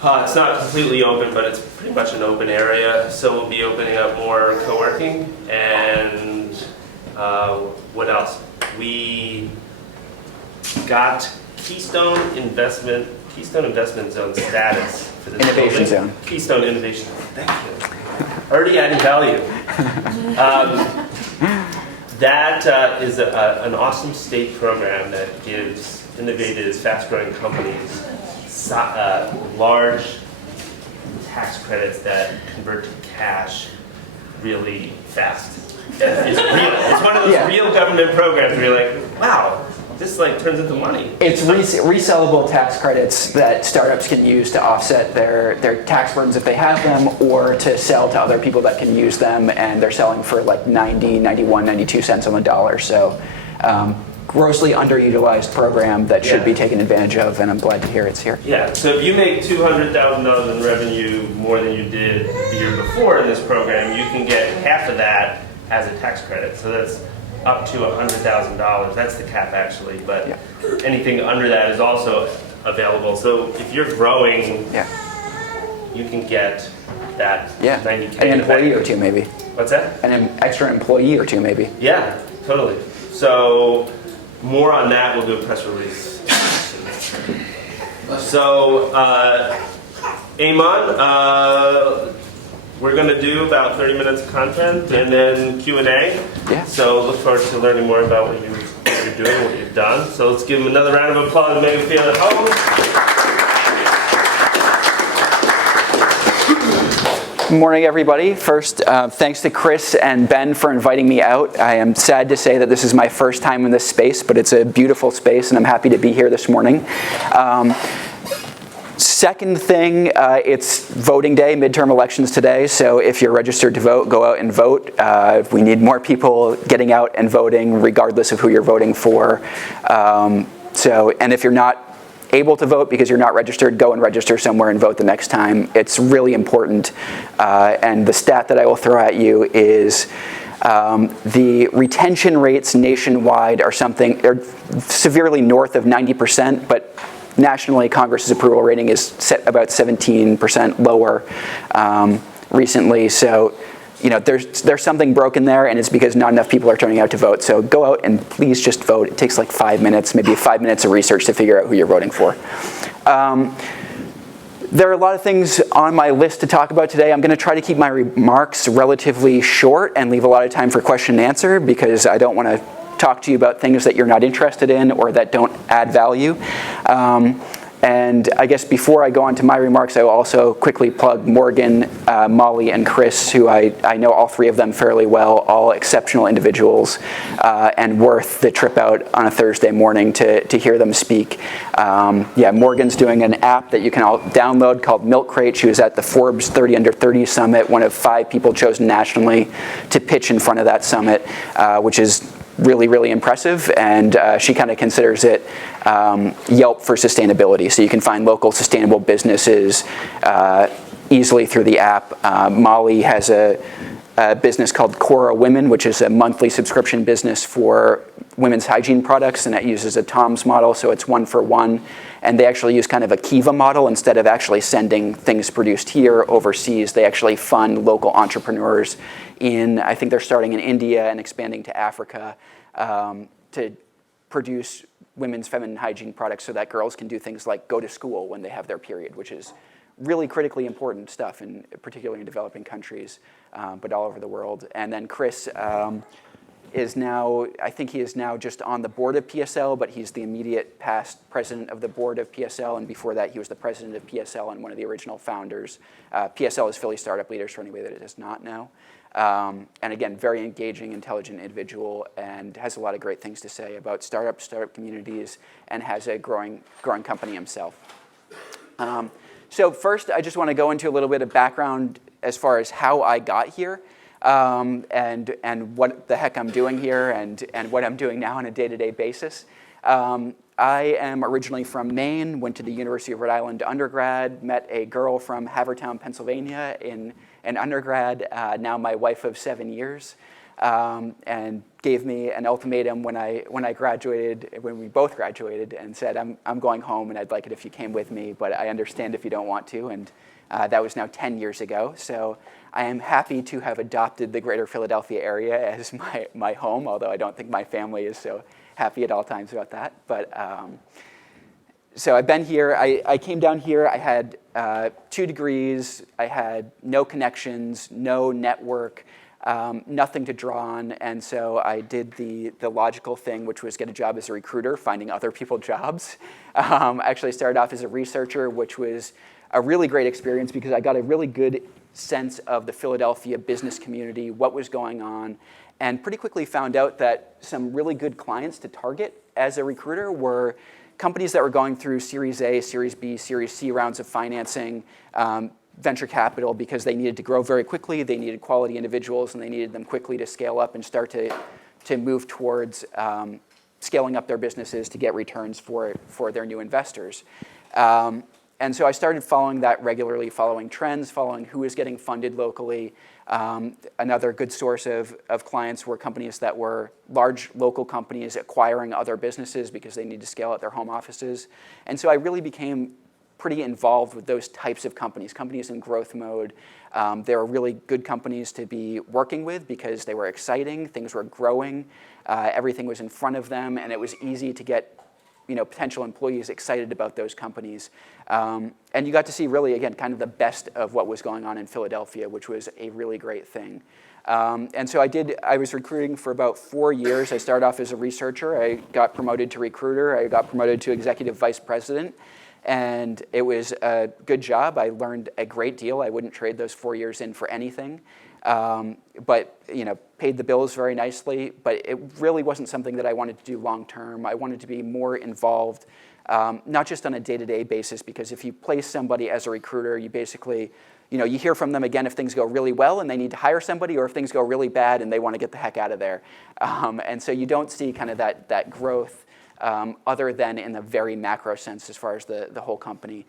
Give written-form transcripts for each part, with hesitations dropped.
It's not completely open, but it's pretty much an open area. So we'll be opening up more co-working and what else? We got Keystone Investment Zone status for this Innovation building. Zone. Keystone Innovation Zone. Thank you. Already adding value. That is an awesome state program that gives innovative, fast-growing companies large tax credits that convert to cash really fast. It's real. It's one of those real government programs where you're like, wow, this turns into money. It's resellable tax credits that startups can use to offset their tax burdens if they have them, or to sell to other people that can use them, and they're selling for like 90, 91, 92 cents on the dollar. So grossly underutilized program that should be taken advantage of, and I'm glad to hear it's here. Yeah, so if you make $200,000 in revenue more than you did the year before in this program, you can get half of that as a tax credit. So that's up to $100,000. That's the cap actually, but anything under that is also available. So if you're growing, you can get that 90K. An employee or two maybe. What's that? An extra employee or two maybe. Yeah, totally. So more on that, we'll do a press release. So Eamon, we're going to do about 30 minutes of content and then Q&A. Yeah. So look forward to learning more about what you're doing, what you've done. So let's give them another round of applause and make them feel at home. Good morning, everybody. First, thanks to Chris and Ben for inviting me out. I am sad to say that this is my first time in this space, but it's a beautiful space, and I'm happy to be here this morning. Second thing, it's voting day, midterm elections today, so if you're registered to vote, go out and vote. We need more people getting out and voting, regardless of who you're voting for. And if you're not able to vote because you're not registered, go and register somewhere and vote the next time. It's really important. And the stat that I will throw at you is the retention rates nationwide are severely north of 90%, but nationally, Congress's approval rating is set about 17% lower recently. So, there's something broken there, and it's because not enough people are turning out to vote. So go out and please just vote. It takes like 5 minutes, maybe 5 minutes of research to figure out who you're voting for. There are a lot of things on my list to talk about today. I'm going to try to keep my remarks relatively short and leave a lot of time for question and answer, because I don't want to talk to you about things that you're not interested in or that don't add value. And I guess before I go on to my remarks, I will also quickly plug Morgan, Molly, and Chris, who I know all three of them fairly well, all exceptional individuals, and worth the trip out on a Thursday morning to hear them speak. Morgan's doing an app that you can all download called Milk Crate. She was at the Forbes 30 Under 30 Summit, one of 5 people chosen nationally to pitch in front of that summit, which is really, really impressive, and she kind of considers it Yelp for sustainability. So you can find local sustainable businesses easily through the app. Molly has a business called Cora Women, which is a monthly subscription business for women's hygiene products, and that uses a TOMS model, so it's 1 for 1. And they actually use kind of a Kiva model. Instead of actually sending things produced here overseas, they actually fund local entrepreneurs I think they're starting in India and expanding to Africa to produce women's feminine hygiene products so that girls can do things like go to school when they have their period, which is really critically important stuff, particularly in developing countries, but all over the world. And then Chris is now just on the board of PSL, but he's the immediate past president of the board of PSL, and before that he was the president of PSL and one of the original founders. PSL is Philly Startup Leaders for anybody that does not know. And again, very engaging, intelligent individual, and has a lot of great things to say about startup communities, and has a growing company himself. So first, I just want to go into a little bit of background as far as how I got here, and what the heck I'm doing here, and what I'm doing now on a day-to-day basis. I am originally from Maine, went to the University of Rhode Island undergrad, met a girl from Havertown, Pennsylvania in undergrad, now my wife of 7 years. and gave me an ultimatum when I graduated, when we both graduated, and said, I'm going home and I'd like it if you came with me, but I understand if you don't want to. And that was now 10 years ago. So I am happy to have adopted the greater Philadelphia area as my home, although I don't think my family is so happy at all times about that. But so I've been here. I came down here. I had 2 degrees. I had no connections, no network, nothing to draw on. And so I did the logical thing, which was get a job as a recruiter, finding other people jobs. I actually started off as a researcher, which was a really great experience because I got a really good sense of the Philadelphia business community, what was going on, and pretty quickly found out that some really good clients to target as a recruiter were companies that were going through Series A, Series B, Series C rounds of financing, venture capital, because they needed to grow very quickly, they needed quality individuals, and they needed them quickly to scale up and start to move towards scaling up their businesses to get returns for their new investors. And so I started following that regularly, following trends, following who was getting funded locally. Another good source of clients were companies that were large local companies acquiring other businesses because they need to scale out their home offices. And so I really became pretty involved with those types of companies in growth mode. They were really good companies to be working with because they were exciting, things were growing, everything was in front of them, and it was easy to get potential employees excited about those companies. And you got to see really, again, kind of the best of what was going on in Philadelphia, which was a really great thing. And so I was recruiting for about 4 years. I started off as a researcher. I got promoted to recruiter. I got promoted to executive vice president. And it was a good job. I learned a great deal. I wouldn't trade those 4 years in for anything. But paid the bills very nicely, but it really wasn't something that I wanted to do long term. I wanted to be more involved, not just on a day-to-day basis, because if you place somebody as a recruiter, you basically, you hear from them again if things go really well and they need to hire somebody, or if things go really bad and they want to get the heck out of there. And so you don't see kind of that growth other than in the very macro sense as far as the whole company.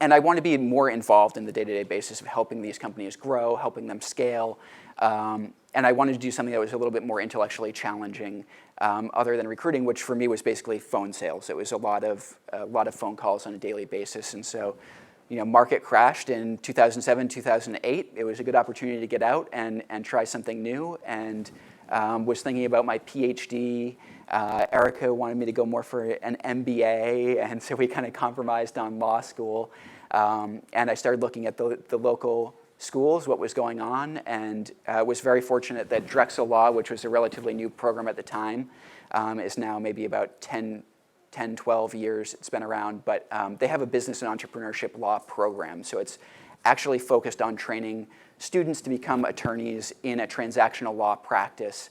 And I want to be more involved in the day-to-day basis of helping these companies grow, helping them scale. And I wanted to do something that was a little bit more intellectually challenging, other than recruiting, which for me was basically phone sales. It was a lot of phone calls on a daily basis. And so, market crashed in 2007, 2008. It was a good opportunity to get out and try something new. And was thinking about my PhD. Erica wanted me to go more for an MBA, and so we kind of compromised on law school. And I started looking at the local schools, what was going on, and was very fortunate that Drexel Law, which was a relatively new program at the time, is now maybe about 10, 12 years it's been around, but they have a Business and Entrepreneurship Law program. So it's actually focused on training students to become attorneys in a transactional law practice,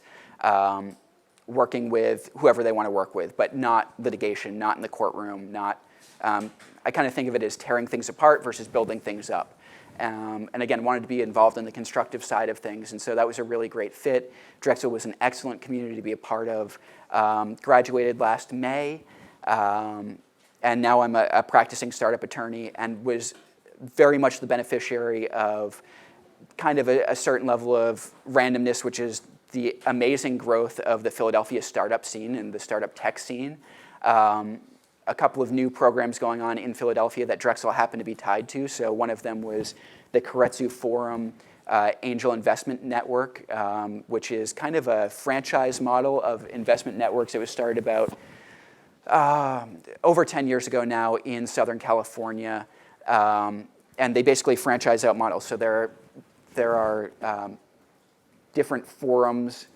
working with whoever they want to work with, but not litigation, not in the courtroom, not, I kind of think of it as tearing things apart versus building things up. And again, wanted to be involved in the constructive side of things, and so that was a really great fit. Drexel was an excellent community to be a part of. Graduated last May, and now I'm a practicing startup attorney, and was very much the beneficiary of kind of a certain level of randomness, which is the amazing growth of the Philadelphia startup scene and the startup tech scene. A couple of new programs going on in Philadelphia that Drexel happened to be tied to. So one of them was the Keiretsu Forum Angel Investment Network, which is kind of a franchise model of investment networks. It was started about over 10 years ago now in Southern California. And they basically franchise out models. So there are different forums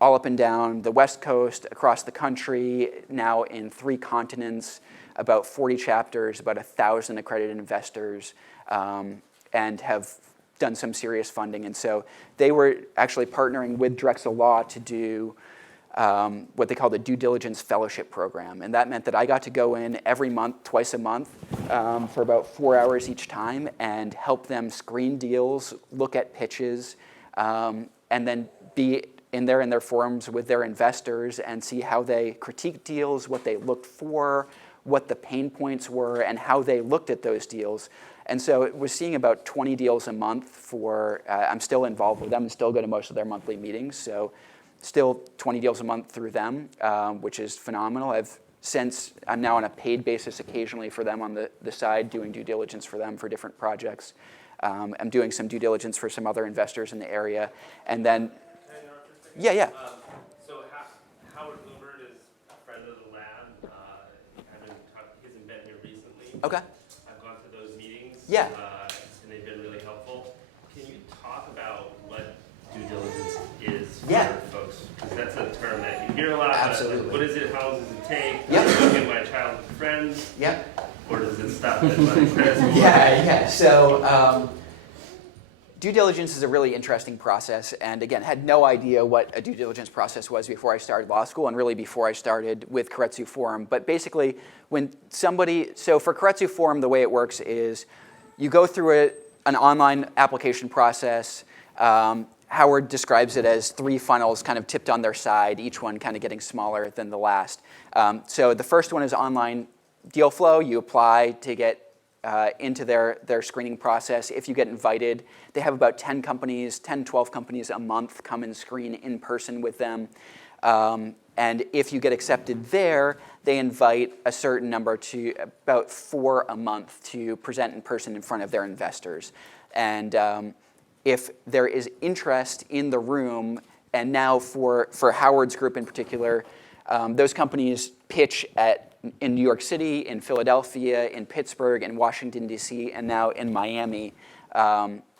all up and down the West Coast, across the country, now in 3 continents, about 40 chapters, about 1,000 accredited investors, and have done some serious funding. And so they were actually partnering with Drexel Law to do what they call the Due Diligence Fellowship program. And that meant that I got to go in every month, twice a month, for about 4 hours each time and help them screen deals, look at pitches, and then be in their forums with their investors and see how they critique deals, what they looked for, what the pain points were and how they looked at those deals. And so it was seeing about 20 deals a month for, I'm still involved with them and still go to most of their monthly meetings. So still 20 deals a month through them, which is phenomenal. I'm now on a paid basis occasionally for them on the side, doing due diligence for them for different projects. I'm doing some due diligence for some other investors in the area. And then, yeah. So Howard Bloomberg is a friend of the lab. He hasn't been here recently. Okay. I've gone to those meetings. Yeah. And they've been really helpful. Can you talk about what due diligence is for folks? Because that's a term that you hear a lot. Absolutely. What is it? How long does it take? Yep. Does it look at my childhood friends? Yep. Or does it stop at my credit score? Yeah. So due diligence is a really interesting process, and again, had no idea what a due diligence process was before I started law school, and really before I started with Keiretsu Forum. But basically, so for Keiretsu Forum, the way it works is you go through an online application process. Howard describes it as 3 funnels kind of tipped on their side, each one kind of getting smaller than the last. So the first one is online deal flow. You apply to get into their screening process. If you get invited, they have about 10, 12 companies a month come and screen in person with them. And if you get accepted there, they invite a certain number to about 4 a month to present in person in front of their investors. And if there is interest in the room, and now for Howard's group in particular, those companies pitch in New York City, in Philadelphia, in Pittsburgh, in Washington, D.C., and now in Miami,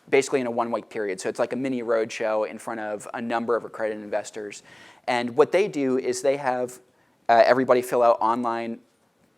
basically in a 1-week period. So it's like a mini roadshow in front of a number of accredited investors. And what they do is they have everybody fill out online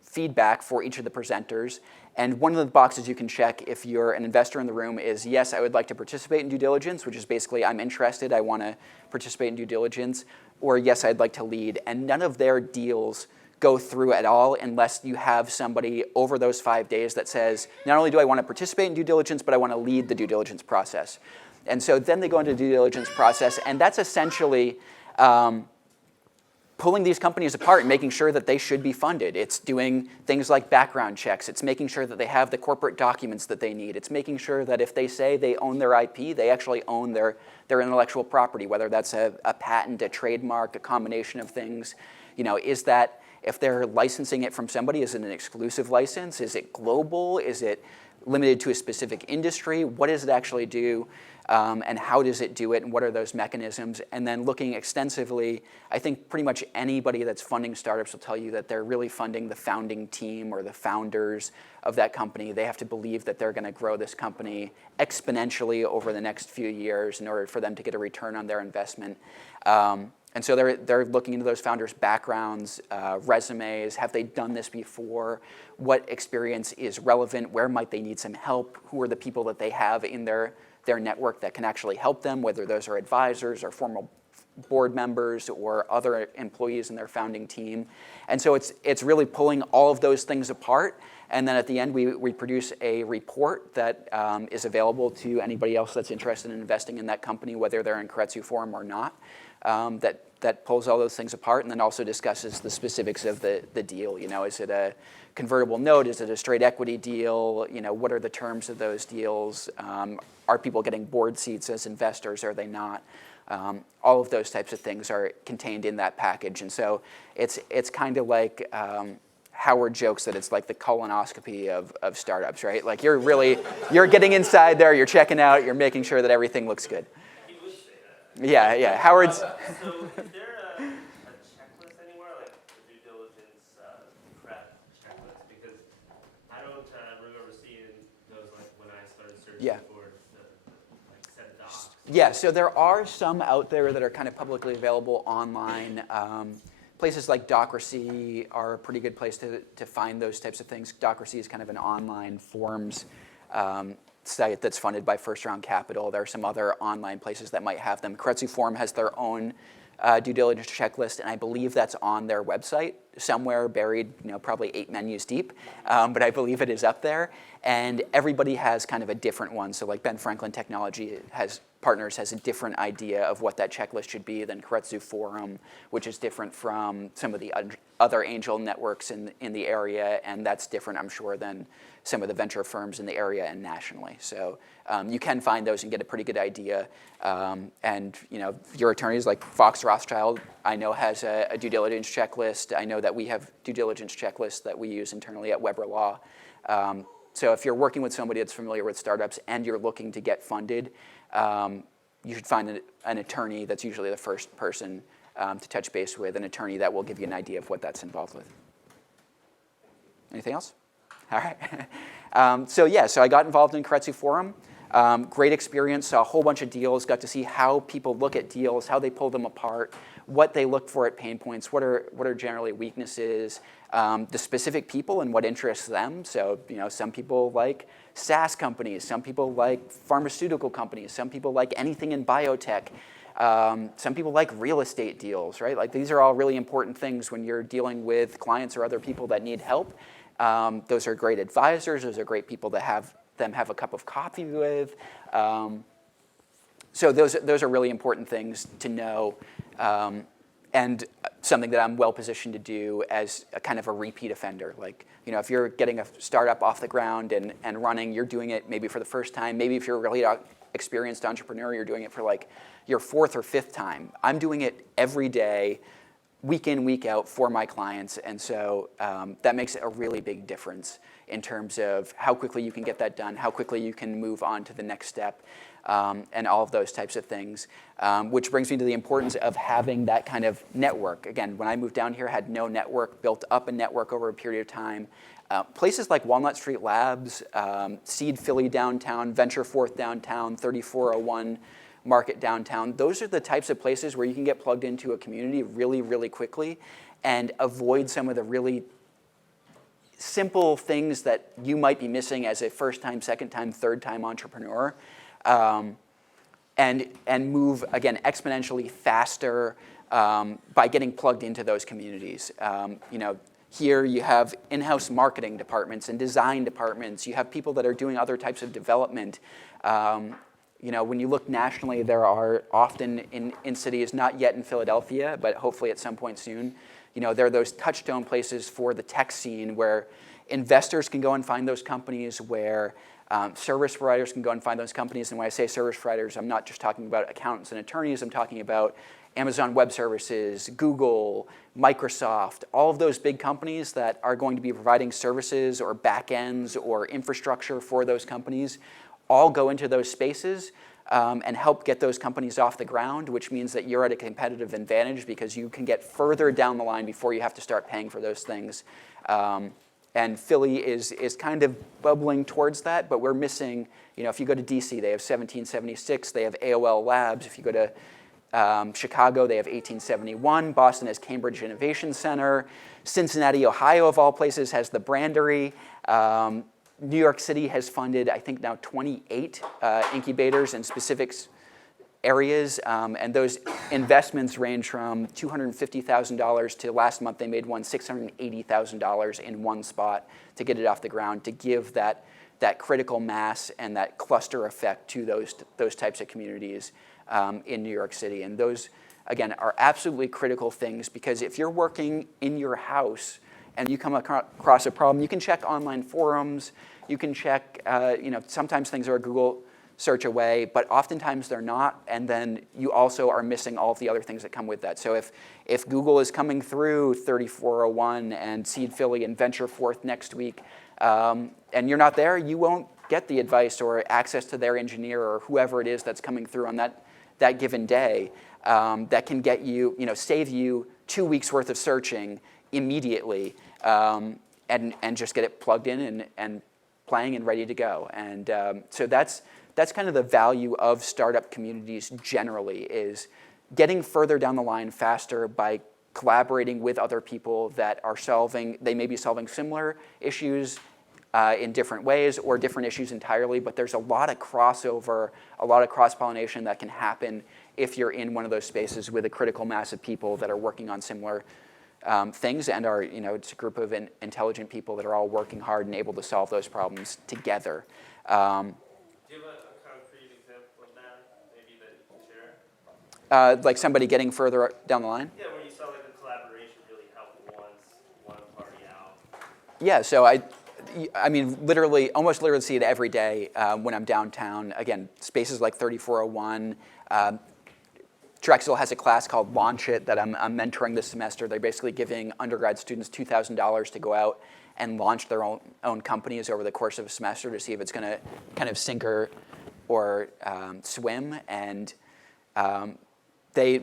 feedback for each of the presenters. And one of the boxes you can check if you're an investor in the room is, yes, I would like to participate in due diligence, which is basically I'm interested, I want to participate in due diligence, or yes, I'd like to lead. And none of their deals go through at all unless you have somebody over those 5 days that says, not only do I want to participate in due diligence, but I want to lead the due diligence process. And so then they go into the due diligence process, and that's essentially pulling these companies apart and making sure that they should be funded. It's doing things like background checks. It's making sure that they have the corporate documents that they need. It's making sure that if they say they own their IP, they actually own their intellectual property, whether that's a patent, a trademark, a combination of things. Is that, if they're licensing it from somebody, is it an exclusive license? Is it global? Is it limited to a specific industry? What does it actually do? And how does it do it? And what are those mechanisms? And then looking extensively, I think pretty much anybody that's funding startups will tell you that they're really funding the founding team or the founders of that company. They have to believe that they're going to grow this company exponentially over the next few years in order for them to get a return on their investment. And so they're looking into those founders' backgrounds, resumes. Have they done this before? What experience is relevant? Where might they need some help? Who are the people that they have in their network that can actually help them, whether those are advisors or formal board members or other employees in their founding team. And so it's really pulling all of those things apart. And then at the end, we produce a report that is available to anybody else that's interested in investing in that company, whether they're in Keiretsu Forum or not, that pulls all those things apart and then also discusses the specifics of the deal. Is it a convertible note? Is it a straight equity deal? What are the terms of those deals? Are people getting board seats as investors? Are they not? All of those types of things are contained in that package. And so it's kind of like Howard jokes that it's like the colonoscopy of startups, right? Like you're getting inside there, you're checking out, you're making sure that everything looks good. Yeah. Howard's. So is there a checklist anywhere, like a due diligence prep checklist? Because I don't remember seeing those like when I started searching for the set of docs. Yeah, so there are some out there that are kind of publicly available online. Places like Docracy are a pretty good place to find those types of things. Docracy is kind of an online forums site that's funded by First Round Capital. There are some other online places that might have them. Keiretsu Forum has their own due diligence checklist, and I believe that's on their website somewhere buried, probably 8 menus deep, but I believe it is up there. And everybody has kind of a different one. So like Ben Franklin Technology has Partners has a different idea of what that checklist should be than Keiretsu Forum, which is different from some of the other angel networks in the area, and that's different, I'm sure, than some of the venture firms in the area and nationally. So you can find those and get a pretty good idea. And your attorneys like Fox Rothschild, I know, has a due diligence checklist. I know that we have due diligence checklists that we use internally at Weber Law. So if you're working with somebody that's familiar with startups and you're looking to get funded, you should find an attorney. That's usually the first person to touch base with, an attorney that will give you an idea of what that's involved with. Anything else? All right. So I got involved in Keiretsu Forum. Great experience, saw a whole bunch of deals, got to see how people look at deals, how they pull them apart, what they look for at pain points, what are generally weaknesses, the specific people and what interests them. So some people like SaaS companies, some people like pharmaceutical companies, some people like anything in biotech, some people like real estate deals, right? Like these are all really important things when you're dealing with clients or other people that need help. Those are great advisors. Those are great people to have a cup of coffee with. So those are really important things to know, and something that I'm well positioned to do as a kind of a repeat offender. Like, if you're getting a startup off the ground and running, you're doing it maybe for the first time. Maybe if you're a really experienced entrepreneur, you're doing it for like your fourth or fifth time. I'm doing it every day, week in, week out for my clients, and so that makes a really big difference in terms of how quickly you can get that done, how quickly you can move on to the next step, and all of those types of things, which brings me to the importance of having that kind of network. Again, when I moved down here, I had no network, built up a network over a period of time. Places like Walnut Street Labs, Seed Philly downtown, Venture Forth downtown, 3401 Market downtown, those are the types of places where you can get plugged into a community really, really quickly and avoid some of the really simple things that you might be missing as a first-time, second-time, third-time entrepreneur, and move, again, exponentially faster by getting plugged into those communities. Here you have in-house marketing departments and design departments. You have people that are doing other types of development. When you look nationally, there are often in cities, not yet in Philadelphia, but hopefully at some point soon, there are those touchstone places for the tech scene where investors can go and find those companies, where service providers can go and find those companies. And when I say service providers, I'm not just talking about accountants and attorneys. I'm talking about Amazon Web Services, Google, Microsoft, all of those big companies that are going to be providing services or backends or infrastructure for those companies all go into those spaces and help get those companies off the ground, which means that you're at a competitive advantage because you can get further down the line before you have to start paying for those things. And Philly is kind of bubbling towards that, but we're missing, if you go to DC, they have 1776, they have AOL Labs. If you go to Chicago, they have 1871. Boston has Cambridge Innovation Center. Cincinnati, Ohio, of all places, has the Brandery. New York City has funded, I think now 28 incubators in specific areas, and those investments range from $250,000 to last month they made one $680,000 in one spot to get it off the ground, to give that critical mass and that cluster effect to those types of communities in New York City. And those, again, are absolutely critical things, because if you're working in your house and you come across a problem, you can check online forums, you can check, sometimes things are a Google search away, but oftentimes they're not, and then you also are missing all of the other things that come with that. So if Google is coming through 3401 and Seed Philly and Venture Forth next week, and you're not there, you won't get the advice or access to their engineer or whoever it is that's coming through on that given day, that can get you, save you 2 weeks worth of searching immediately, and just get it plugged in and playing and ready to go. And so that's kind of the value of startup communities generally, is getting further down the line faster by collaborating with other people that are they may be solving similar issues in different ways or different issues entirely, but there's a lot of crossover, a lot of cross-pollination that can happen if you're in one of those spaces with a critical mass of people that are working on similar things and are, it's a group of intelligent people that are all working hard and able to solve those problems together. Do you have a concrete example of that, maybe Like somebody getting further down the line? Yeah, where you saw like a collaboration really help one party out. Yeah, so I mean, almost literally see it every day when I'm downtown. Again, spaces like 3401. Drexel has a class called Launch It that I'm mentoring this semester. They're basically giving undergrad students $2,000 to go out and launch their own companies over the course of a semester to see if it's going to kind of sink or swim. And they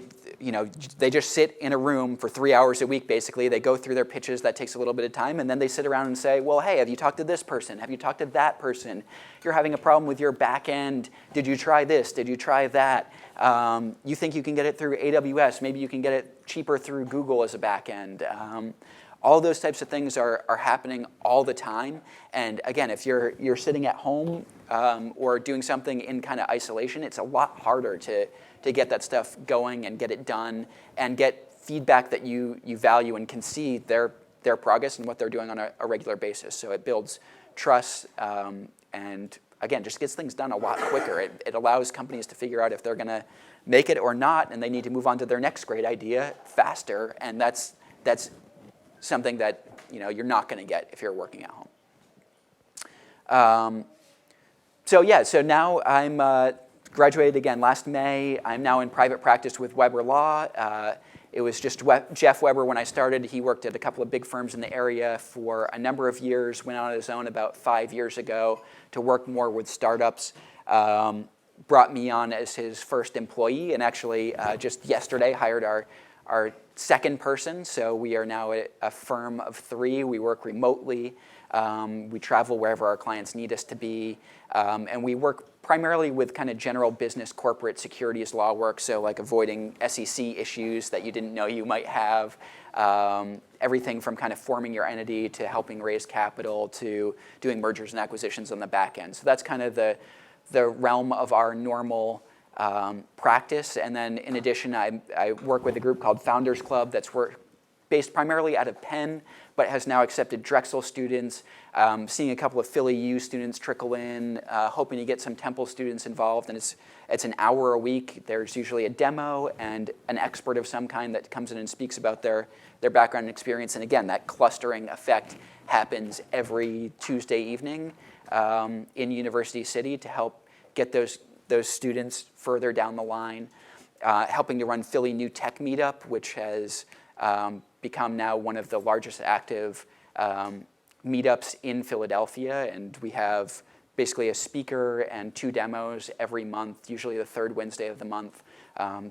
just sit in a room for 3 hours a week, basically. They go through their pitches. That takes a little bit of time. And then they sit around and say, well, hey, have you talked to this person? Have you talked to that person? You're having a problem with your back end. Did you try this? Did you try that? You think you can get it through AWS. Maybe you can get it cheaper through Google as a back end. All those types of things are happening all the time. And again, if you're sitting at home or doing something in kind of isolation, it's a lot harder to get that stuff going and get it done and get feedback that you value and can see their progress and what they're doing on a regular basis. So it builds trust and again, just gets things done a lot quicker. It allows companies to figure out if they're going to make it or not, and they need to move on to their next great idea faster. And that's something that you're not going to get if you're working at home. So now I'm graduated again last May. I'm now in private practice with Weber Law. It was just Jeff Weber when I started. He worked at a couple of big firms in the area for a number of years, went on his own about 5 years ago to work more with startups. Brought me on as his first employee, and actually just yesterday hired our second person. So we are now a firm of 3. We work remotely. We travel wherever our clients need us to be. And we work primarily with kind of general business corporate securities law work, so like avoiding SEC issues that you didn't know you might have, everything from kind of forming your entity to helping raise capital to doing mergers and acquisitions on the back end. So that's kind of the realm of our normal practice. And then in addition, I work with a group called Founders Club that's based primarily out of Penn, but has now accepted Drexel students, seeing a couple of Philly U students trickle in, hoping to get some Temple students involved. And it's an hour a week. There's usually a demo and an expert of some kind that comes in and speaks about their background and experience. And again, that clustering effect happens every Tuesday evening in University City to help get those students further down the line. Helping to run Philly New Tech Meetup, which has become now one of the largest active meetups in Philadelphia, and we have basically a speaker and 2 demos every month, usually the 3rd Wednesday of the month.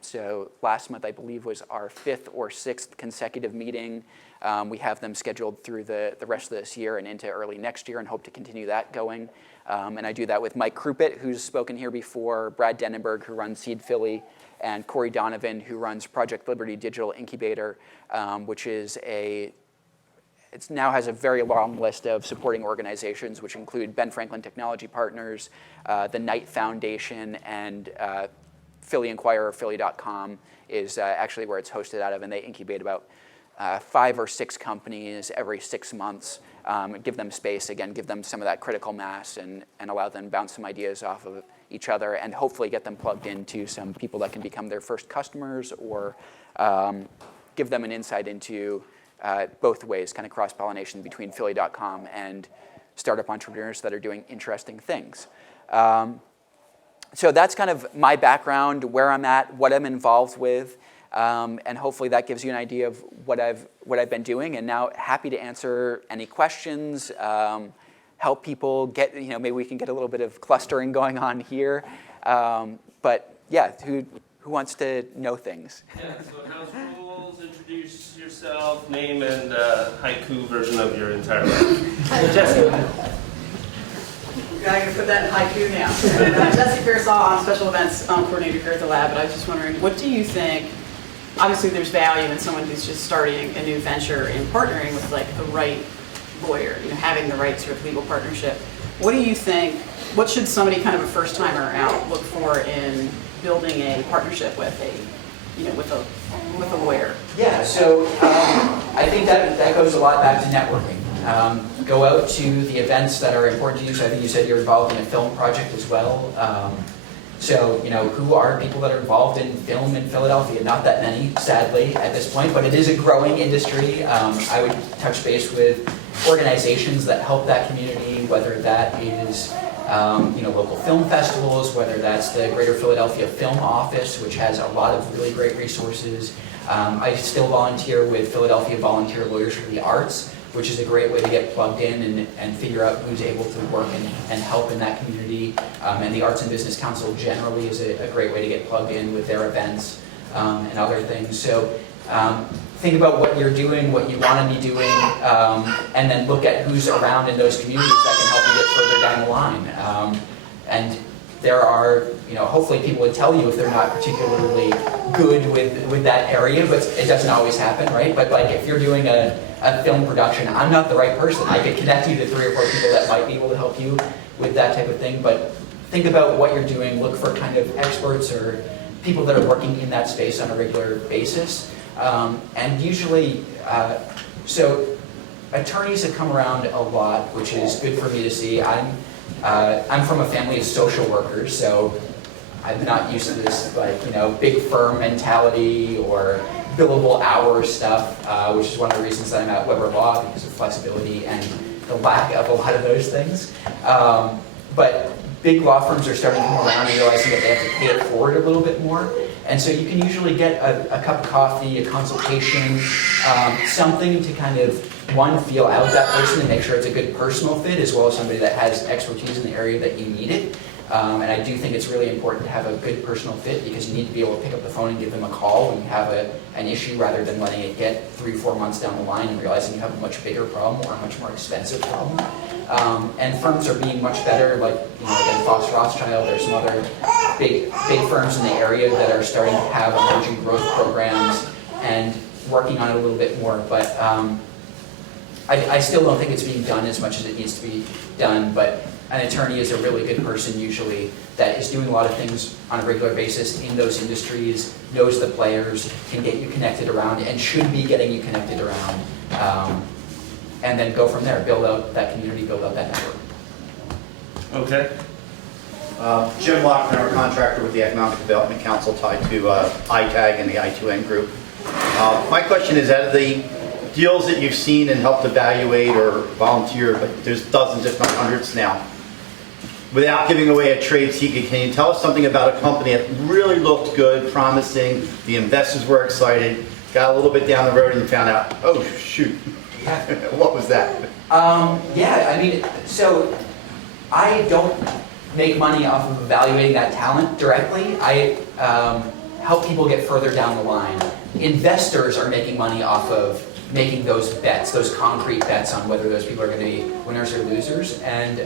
So last month, I believe, was our 5th or 6th consecutive meeting. We have them scheduled through the rest of this year and into early next year and hope to continue that going. And I do that with Mike Krupit, who's spoken here before, Brad Denenberg, who runs Seed Philly, and Corey Donovan, who runs Project Liberty Digital Incubator, which is it now has a very long list of supporting organizations, which include Ben Franklin Technology Partners, the Knight Foundation, and Philly Inquirer, Philly.com is actually where it's hosted out of, and they incubate about 5 or 6 companies every 6 months, give them space, again, give them some of that critical mass and allow them to bounce some ideas off of each other and hopefully get them plugged into some people that can become their first customers or give them an insight into both ways, kind of cross-pollination between Philly.com and startup entrepreneurs that are doing interesting things. So that's kind of my background, where I'm at, what I'm involved with. And hopefully that gives you an idea of what I've been doing. And now happy to answer any questions, help people get, maybe we can get a little bit of clustering going on here. But yeah, who wants to know things? Yeah, so house rules, introduce yourself, name and haiku version of your entire life. Jesse. I'm going to put that in haiku now. Jesse Pearsall, I'm Special Events Coordinator here at the lab, but I was just wondering, what do you think, obviously there's value in someone who's just starting a new venture in partnering with like the right lawyer, having the right sort of legal partnership. What do you think, what should somebody kind of a first timer out look for in building a partnership with a lawyer? Yeah, so I think that goes a lot back to networking. Go out to the events that are important to you. So I think you said you're involved in a film project as well. So, who are people that are involved in film in Philadelphia? Not that many, sadly, at this point, but it is a growing industry. I would touch base with organizations that help that community, whether that is local film festivals, whether that's the Greater Philadelphia Film Office, which has a lot of really great resources. I still volunteer with Philadelphia Volunteer Lawyers for the Arts, which is a great way to get plugged in and figure out who's able to work and help in that community. And the Arts and Business Council generally is a great way to get plugged in with their events and other things. So think about what you're doing, what you want to be doing, and then look at who's around in those communities that can help you get further down the line. And there are, hopefully people would tell you if they're not particularly good with that area, but it doesn't always happen, right? But like if you're doing a film production, I'm not the right person. I could connect you to 3 or 4 people that might be able to help you with that type of thing, but think about what you're doing, look for kind of experts or people that are working in that space on a regular basis. And usually, so attorneys have come around a lot, which is good for me to see. I'm from a family of social workers, so I'm not used to this big firm mentality or billable hour stuff, which is one of the reasons that I'm at Weber Law, because of flexibility and the lack of a lot of those things. But big law firms are starting to come around and realizing that they have to pay it forward a little bit more. And so you can usually get a cup of coffee, a consultation, something to kind of, one, feel out that person and make sure it's a good personal fit, as well as somebody that has expertise in the area that you need it. And I do think it's really important to have a good personal fit, because you need to be able to pick up the phone and give them a call when you have an issue, rather than letting it get 3 or 4 months down the line and realizing you have a much bigger problem or a much more expensive problem. And firms are being much better, like again, Fox Rothschild. There's some other big firms in the area that are starting to have emerging growth programs and working on it a little bit more. But I still don't think it's being done as much as it needs to be done. But an attorney is a really good person usually that is doing a lot of things on a regular basis in those industries, knows the players, can get you connected around, and should be getting you connected around. And then go from there, build out that community, build out that network. Okay. Jim Lochner, our contractor with the Economic Development Council, tied to ITAG and the I2N group. My question is, out of the deals that you've seen and helped evaluate or volunteer, but there's dozens if not hundreds now, without giving away a trade secret, can you tell us something about a company that really looked good, promising, the investors were excited, got a little bit down the road and you found out, oh shoot, what was that? So I don't make money off of evaluating that talent directly. I help people get further down the line. Investors are making money off of making those bets, those concrete bets on whether those people are going to be winners or losers, and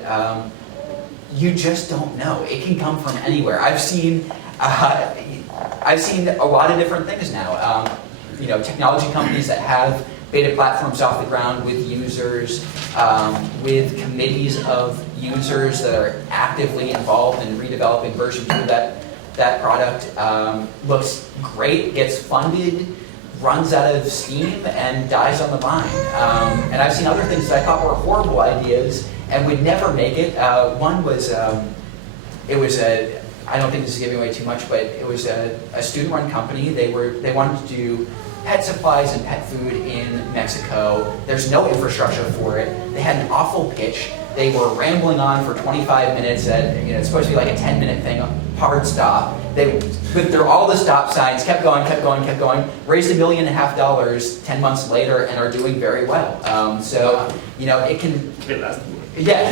you just don't know. It can come from anywhere. I've seen a lot of different things now. Technology companies that have beta platforms off the ground with users, with committees of users that are actively involved in redeveloping version 2 of that product. Looks great, gets funded, runs out of steam, and dies on the vine. And I've seen other things that I thought were horrible ideas and would never make it. One was, I don't think this is giving away too much, but it was a student-run company. They wanted to do pet supplies and pet food in Mexico. There's no infrastructure for it. They had an awful pitch. They were rambling on for 25 minutes at, it's supposed to be like a 10-minute thing, hard stop. They went through all the stop signs, kept going, raised $1.5 million 10 months later, and are doing very well. It can... Yeah.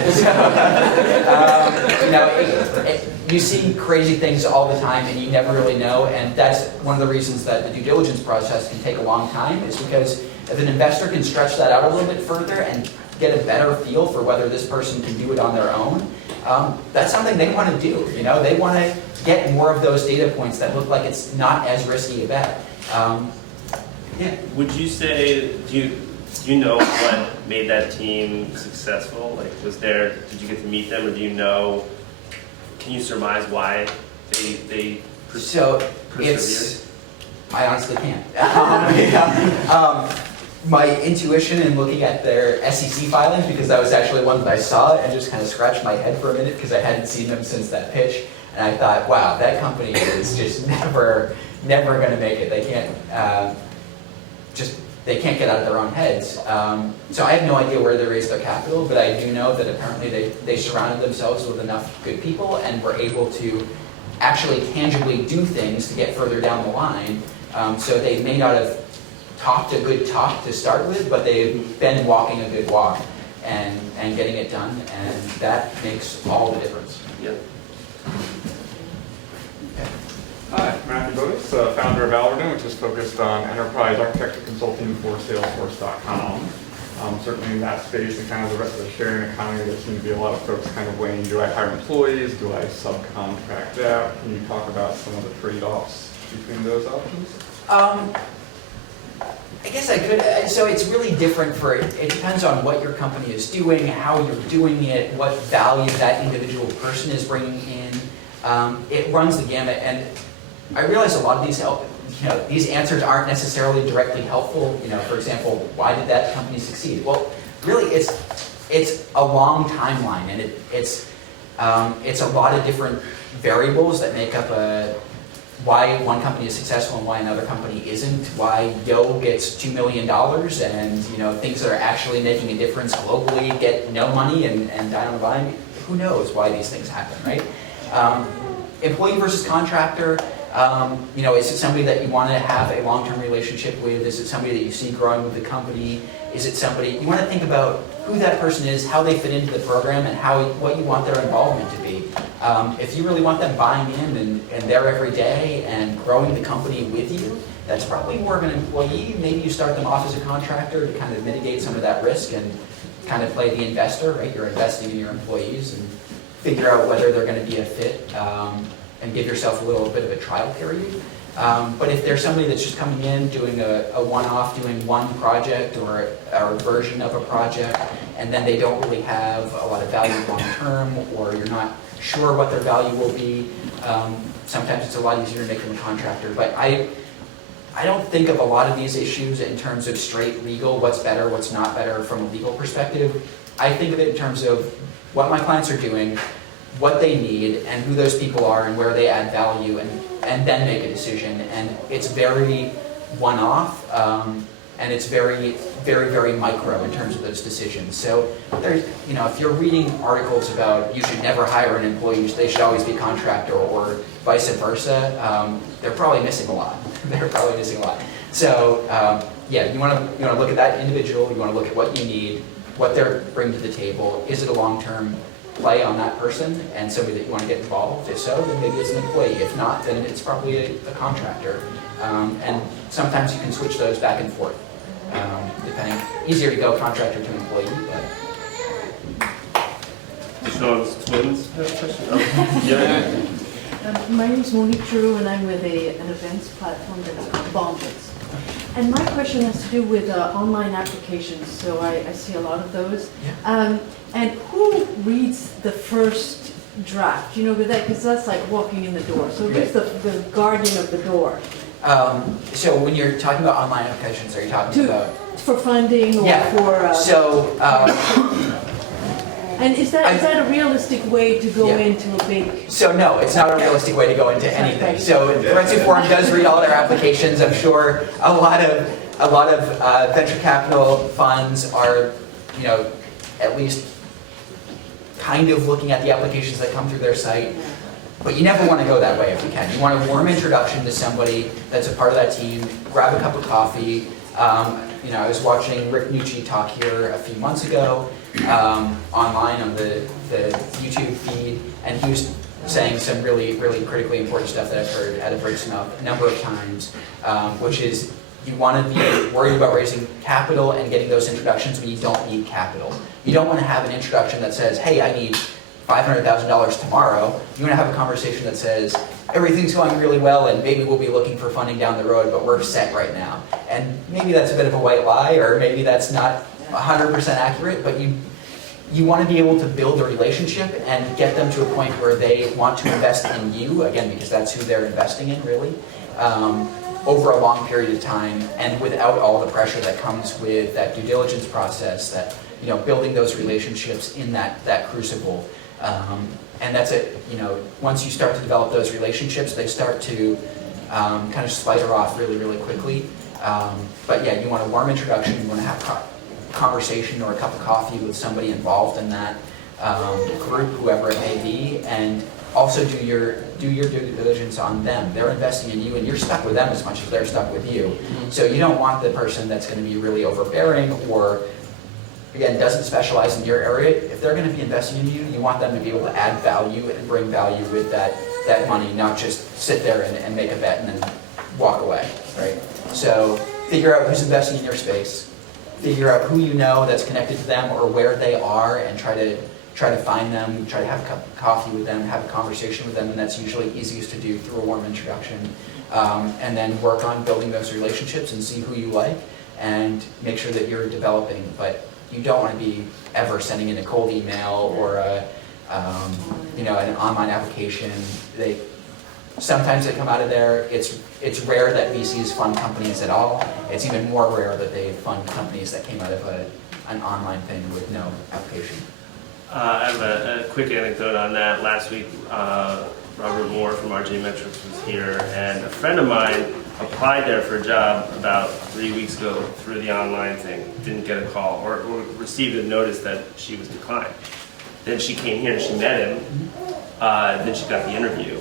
You see crazy things all the time, and you never really know, and that's one of the reasons that the due diligence process can take a long time, is because if an investor can stretch that out a little bit further and get a better feel for whether this person can do it on their own, that's something they want to do. They want to get more of those data points that look like it's not as risky a bet. Would you say, do you know what made that team successful? Like, did you get to meet them, or can you surmise why they persevered? I honestly can't. My intuition in looking at their SEC filings, because that was actually one that I saw and just kind of scratched my head for a minute because I hadn't seen them since that pitch, And I thought, wow, that company is just never going to make it. They can't they can't get out of their own heads. So I have no idea where they raised their capital, but I do know that apparently they surrounded themselves with enough good people and were able to actually tangibly do things to get further down the line. So they may not have talked a good talk to start with, but they've been walking a good walk and getting it done, and that makes all the difference. Yep. Hi, Matthew Bodis, founder of Allerton, which is focused on enterprise architecture consulting for Salesforce.com. Certainly in that space and kind of the rest of the sharing economy, there seem to be a lot of folks kind of weighing, do I hire employees, do I subcontract out? Can you talk about some of the trade-offs between those options? I guess I could. So it's really different it depends on what your company is doing, how you're doing it, what value that individual person is bringing in. It runs the gamut, and I realize a lot of these answers aren't necessarily directly helpful. For example, why did that company succeed? Well, really, it's a long timeline, and it's a lot of different variables that make up why one company is successful and why another company isn't. Why Yo gets $2 million, and things that are actually making a difference globally get no money and die on the vine. Who knows why these things happen, right? Employee versus contractor. Is it somebody that you want to have a long-term relationship with? Is it somebody that you see growing with the company? Is it somebody, you want to think about who that person is, how they fit into the program, and what you want their involvement to be. If you really want them buying in and there every day and growing the company with you, that's probably more of an employee. Maybe you start them off as a contractor to kind of mitigate some of that risk and kind of play the investor, right? You're investing in your employees and figure out whether they're going to be a fit. And give yourself a little bit of a trial period. But if there's somebody that's just coming in, doing a one-off, doing one project or a version of a project, and then they don't really have a lot of value long-term, or you're not sure what their value will be, sometimes it's a lot easier to make them a contractor. But I don't think of a lot of these issues in terms of straight legal, what's better, what's not better from a legal perspective. I think of it in terms of what my clients are doing, what they need, and who those people are, and where they add value, and then make a decision. And it's very one-off, and it's very, very, very micro in terms of those decisions. So there's, if you're reading articles about you should never hire an employee, they should always be a contractor, or vice versa, they're probably missing a lot. They're probably missing a lot. So you want to look at that individual. You want to look at what you need, what they're bringing to the table. Is it a long-term play on that person and somebody that you want to get involved? If so, then maybe it's an employee. If not, then it's probably a contractor. And sometimes you can switch those back and forth, depending. Easier to go contractor to employee, but. Sean's twins have a question? Oh, yeah. My name is Monique Drew, and I'm with an events platform that's called Bombits. And my question has to do with online applications. So I see a lot of those. Yeah. And who reads the first draft? Because that's like walking in the door. So who's the guardian of the door? So when you're talking about online applications, are you talking about? For funding or for... And is that a realistic way to go into a big... So no, it's not a realistic way to go into anything. So Keiretsu Forum does read all their applications. I'm sure a lot of venture capital funds are, at least kind of looking at the applications that come through their site. But you never want to go that way if you can. You want a warm introduction to somebody that's a part of that team. Grab a cup of coffee. I was watching Rick Nucci talk here a few months ago online on the YouTube feed, and he was saying some really, really critically important stuff that I've heard out of Rick's mouth a number of times, which is you want to be worried about raising capital and getting those introductions, but you don't need capital. You don't want to have an introduction that says, hey, I need $500,000 tomorrow. You want to have a conversation that says, everything's going really well and maybe we'll be looking for funding down the road, but we're set right now. And maybe that's a bit of a white lie, or maybe that's not 100% accurate, but you want to be able to build a relationship and get them to a point where they want to invest in you, again, because that's who they're investing in, really, over a long period of time, and without all the pressure that comes with that due diligence process, that building those relationships in that crucible. And that's it. Once you start to develop those relationships, they start to kind of spider off really, really quickly. But yeah, you want a warm introduction. You want to have a conversation or a cup of coffee with somebody involved in that group, whoever it may be, and also do your due diligence on them. They're investing in you, and you're stuck with them as much as they're stuck with you. So you don't want the person that's going to be really overbearing or, again, doesn't specialize in your area. If they're going to be investing in you, you want them to be able to add value and bring value with that money, not just sit there and make a bet and then walk away, right? So figure out who's investing in your space, figure out who you know that's connected to them or where they are, and try to find them, try to have a cup of coffee with them, have a conversation with them, and that's usually easiest to do through a warm introduction. And then work on building those relationships and see who you like and make sure that you're developing. But you don't want to be ever sending in a cold email or an online application. Sometimes they come out of there. It's rare that VCs fund companies at all. It's even more rare that they fund companies that came out of an online thing with no application. I have a quick anecdote on that. Last week, Robert Moore from RJ Metrics was here, and a friend of mine applied there for a job about 3 weeks ago through the online thing. Didn't get a call or received a notice that she was declined. Then she came here and she met him. Then she got the interview.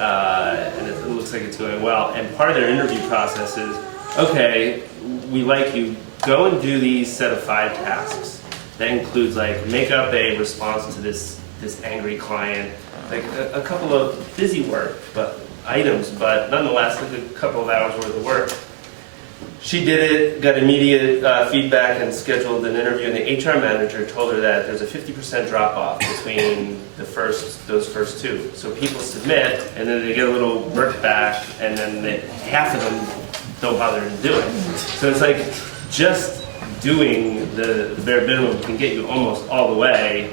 And it looks like it's going well. And part of their interview process is, okay, we like you, go and do these set of 5 tasks. That includes make up a response to this angry client, a couple of busy work items, but nonetheless a couple of hours worth of work. She did it, got immediate feedback, and scheduled an interview. And the HR manager told her that there's a 50% drop off between those first 2. So people submit, and then they get a little work back, and then half of them don't bother to do it. So it's just doing the bare minimum can get you almost all the way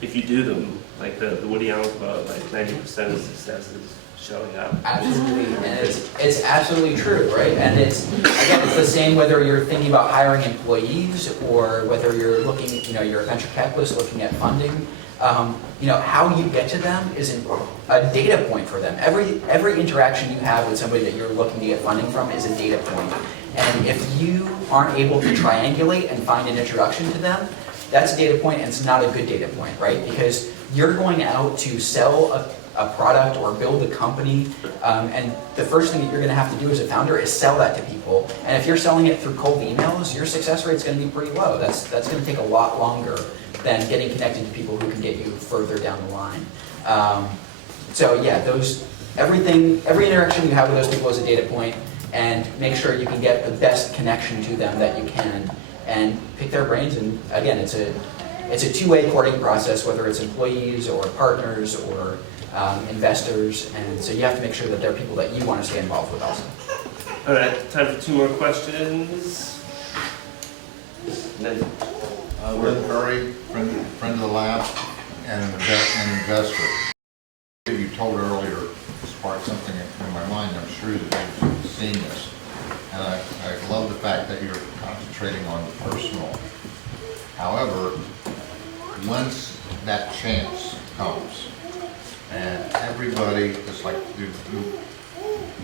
if you do them. Like the Woody Allen quote, 90% of success is showing up. Absolutely, and it's absolutely true, right? And it's the same whether you're thinking about hiring employees or whether you're looking, you're a venture capitalist looking at funding. How you get to them is a data point for them. Every interaction you have with somebody that you're looking to get funding from is a data point. And if you aren't able to triangulate and find an introduction to them, that's a data point, and it's not a good data point, right? Because you're going out to sell a product or build a company, and the first thing that you're going to have to do as a founder is sell that to people. And if you're selling it through cold emails, your success rate is going to be pretty low. That's going to take a lot longer than getting connected to people who can get you further down the line. Every interaction you have with those people is a data point, and make sure you can get the best connection to them that you can, and pick their brains. And again, it's a two-way courting process, whether it's employees or partners or investors, and so you have to make sure that they're people that you want to stay involved with also. All right, time for 2 more questions. Lynn Curry, friend of the lab, and an investor. You told earlier sparked something in my mind. I'm sure that you've seen this, and I love the fact that you're concentrating on the personal. However, once that chance comes, and everybody is who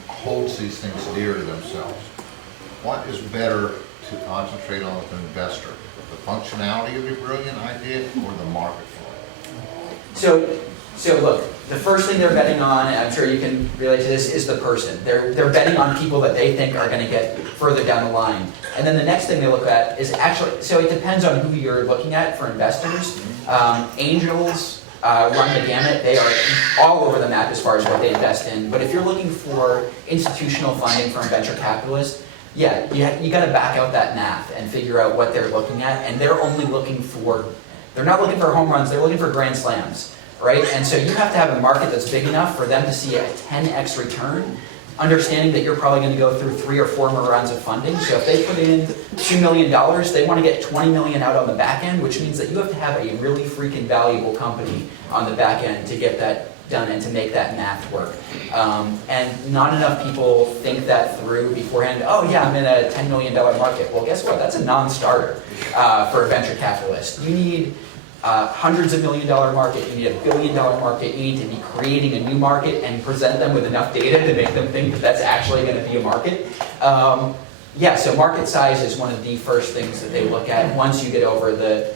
holds these things dear to themselves, what is better to concentrate on with an investor? The functionality of your brilliant idea or the market for it? So look, the first thing they're betting on, and I'm sure you can relate to this, is the person. They're betting on people that they think are going to get further down the line. And then the next thing they look at is actually, so it depends on who you're looking at for investors. Angels run the gamut. They are all over the map as far as what they invest in. But if you're looking for institutional funding from a venture capitalist, yeah, you got to back out that math and figure out what they're looking at. And they're only looking for, they're not looking for home runs, they're looking for grand slams, right? And so you have to have a market that's big enough for them to see a 10x return, understanding that you're probably going to go through 3 or 4 more rounds of funding. So if they put in $2 million, they want to get $20 million out on the back end, which means that you have to have a really freaking valuable company on the back end to get that done and to make that math work. And not enough people think that through beforehand. Oh yeah, I'm in a $10 million market. Well, guess what? That's a non-starter for a venture capitalist. You need hundreds of $1 million market, you need a $1 billion market, you need to be creating a new market and present them with enough data to make them think that that's actually going to be a market. Yeah, so market size is one of the first things that they look at once you get over the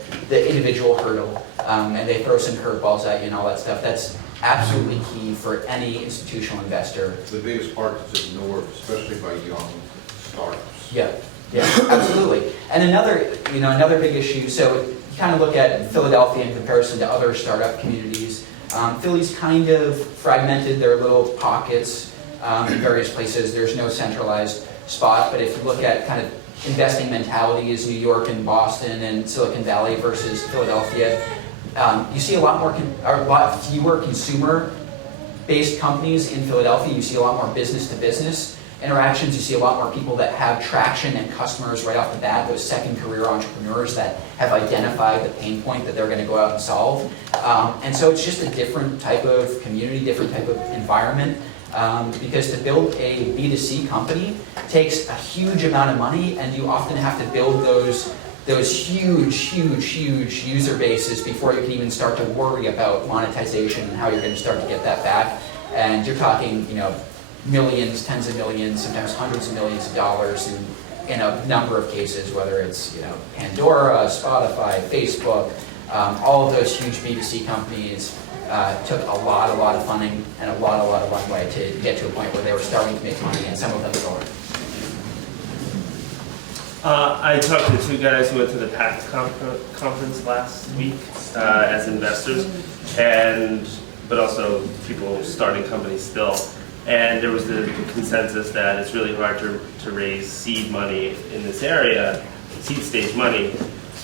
individual hurdle, and they throw some curveballs at you and all that stuff. That's absolutely key for any institutional investor. The biggest part is ignored, especially by young startups. Yeah, yeah, absolutely. And another big issue, so you kind of look at Philadelphia in comparison to other startup communities. Philly's kind of fragmented, there are little pockets in various places. There's no centralized spot, but if you look at kind of investing mentalities, New York and Boston and Silicon Valley versus Philadelphia, you see a lot fewer consumer-based companies in Philadelphia. You see a lot more business-to-business interactions. You see a lot more people that have traction and customers right off the bat, those second career entrepreneurs that have identified the pain point that they're going to go out and solve. And so it's just a different type of community, different type of environment. Because to build a B2C company takes a huge amount of money, and you often have to build those huge user bases before you can even start to worry about monetization and how you're going to start to get that back. And you're talking, millions, tens of millions, sometimes hundreds of millions of dollars in a number of cases, whether it's Pandora, Spotify, Facebook, all of those huge B2C companies. Took a lot of funding and a lot of runway to get to a point where they were starting to make money, and some of them soared. I talked to two guys who went to the PAX conference last week as investors, but also people starting companies still. And there was the consensus that it's really hard to raise seed money in this area, seed stage money.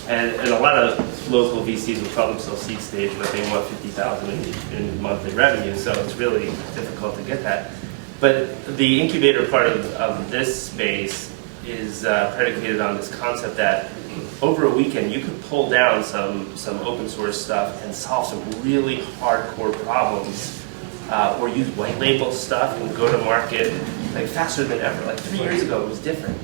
And a lot of local VCs will call themselves seed stage, but they want $50,000 in monthly revenue, so it's really difficult to get that. But the incubator part of this space is predicated on this concept that over a weekend you could pull down some open source stuff and solve some really hardcore problems, or use white label stuff and go to market like faster than ever. Like 3 years ago it was different.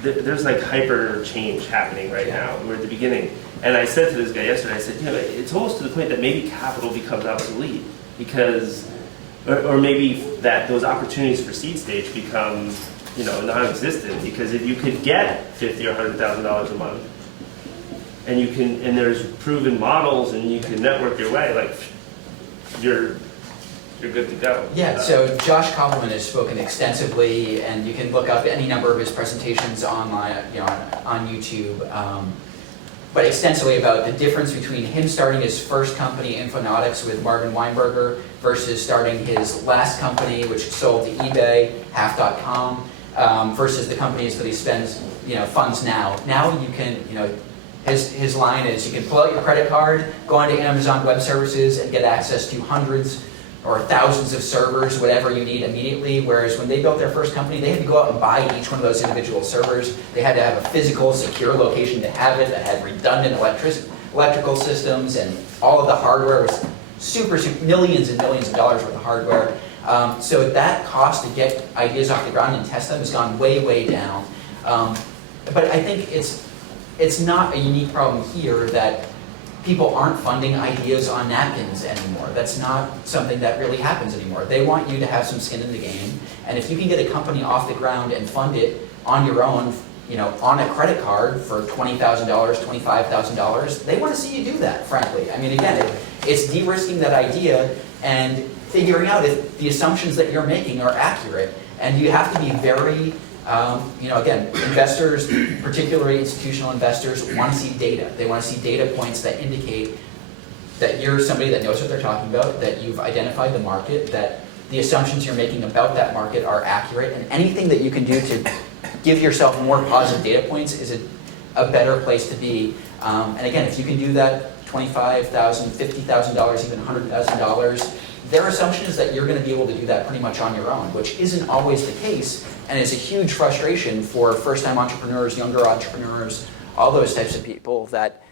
There's like hyper change happening right now. We're at the beginning. And I said to this guy yesterday, I said, it's almost to the point that maybe capital becomes obsolete because, or maybe that those opportunities for seed stage become, non-existent, because if you could get $50,000 or $100,000 a month, and there's proven models and you can network your way, like you're good to go. Yeah, so Josh Koppelman has spoken extensively, and you can look up any number of his presentations online, on YouTube, but extensively about the difference between him starting his first company, Infonautics, with Marvin Weinberger, versus starting his last company, which sold to eBay, half.com, versus the companies that he spends, funds now. Now you can, his line is you can pull out your credit card, go onto Amazon Web Services, and get access to hundreds or thousands of servers, whatever you need immediately, whereas when they built their first company, they had to go out and buy each one of those individual servers. They had to have a physical, secure location to have it that had redundant electrical systems, and all of the hardware was super millions and millions of dollars worth of hardware. So that cost to get ideas off the ground and test them has gone way down. But I think it's not a unique problem here that people aren't funding ideas on napkins anymore. That's not something that really happens anymore. They want you to have some skin in the game, and if you can get a company off the ground and fund it on your own, on a credit card for $20,000, $25,000, they want to see you do that, frankly. I mean, again, it's de-risking that idea and figuring out if the assumptions that you're making are accurate. And you have to be very, again, investors, particularly institutional investors, want to see data. They want to see data points that indicate that you're somebody that knows what they're talking about, that you've identified the market, that the assumptions you're making about that market are accurate, and anything that you can do to give yourself more positive data points is a better place to be. And again, if you can do that, $25,000, $50,000, even $100,000, their assumption is that you're going to be able to do that pretty much on your own, which isn't always the case, and is a huge frustration for first-time entrepreneurs, younger entrepreneurs, all those types of people that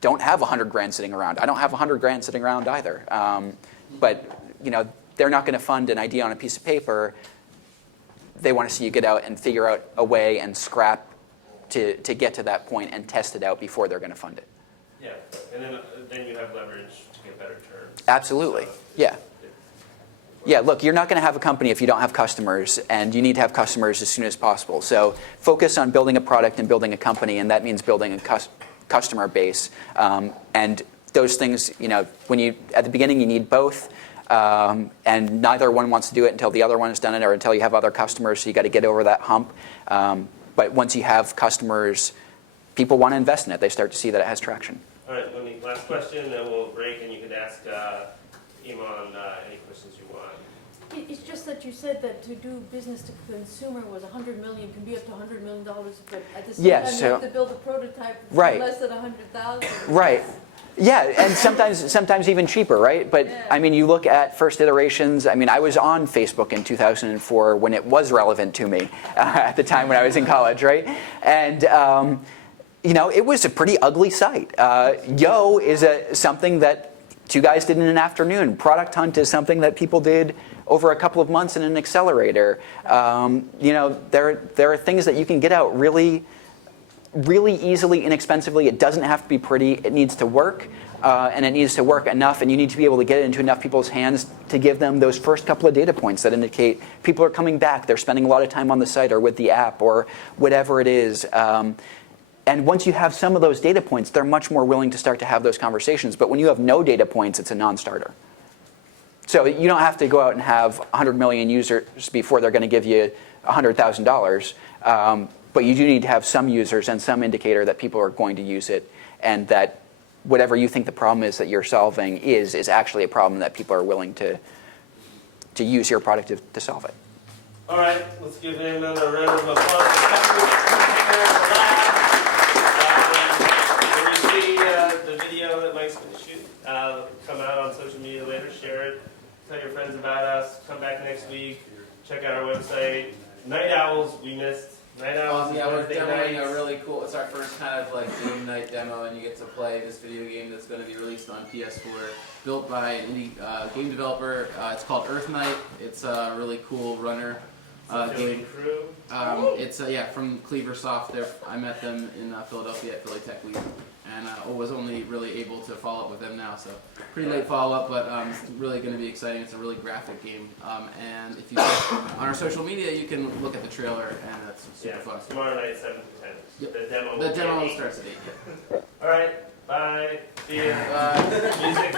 don't have 100 grand sitting around. I don't have 100 grand sitting around either. But they're not going to fund an idea on a piece of paper. They want to see you get out and figure out a way and scrap to get to that point and test it out before they're going to fund it. Yeah, and then you have leverage to get better terms. Absolutely, So, yeah. Yeah, look, you're not going to have a company if you don't have customers, and you need to have customers as soon as possible. So focus on building a product and building a company, and that means building a customer base. And those things, when at the beginning you need both, and neither one wants to do it until the other one has done it or until you have other customers, so you got to get over that hump. But once you have customers, people want to invest in it. They start to see that it has traction. All right, last question, then we'll break, and you can ask Eamon any questions you want. It's just that you said that to do business to consumer was 100 million, can be up to $100 million, but at the same time you have to build a prototype for less than 100,000. Right. Yeah, and sometimes even cheaper, right? But Yeah. I mean, you look at first iterations. I mean, I was on Facebook in 2004 when it was relevant to me at the time when I was in college, right? And it was a pretty ugly site. Yo is something that two guys did in an afternoon. Product Hunt is something that people did over a couple of months in an accelerator. There are things that you can get out really easily, inexpensively. It doesn't have to be pretty. It needs to work, and it needs to work enough, and you need to be able to get it into enough people's hands to give them those first couple of data points that indicate people are coming back, they're spending a lot of time on the site or with the app or whatever it is. And once you have some of those data points, they're much more willing to start to have those conversations. But when you have no data points, it's a non-starter. So you don't have to go out and have 100 million users before they're going to give you $100,000. But you do need to have some users and some indicator that people are going to use it, and that whatever you think the problem is that you're solving is actually a problem that people are willing to use your product to solve it. All right, let's give him another round of applause. When you see the video that Mike's going to shoot come out on social media later, share it, tell your friends about us, come back next week, check out our website. Night Owls, we missed. Night Owls. Yeah, we're Wednesday demoing nights. a really cool, it's our first kind of like game night demo, and you get to play this video game that's going to be released on PS4, built by an indie game developer. It's called Earth Night. It's a really cool runner game. Crew. It's from Cleaversoft. I met them in Philadelphia at Philly Tech Week, and was only really able to follow up with them now. So pretty late follow up, but it's really going to be exciting. It's a really graphic game, and if you look on our social media, you can look at the trailer, and that's super fun. Tomorrow night, 7 to 10. Yep. The demo starts at 8. All right. Bye. See you. Bye. Music.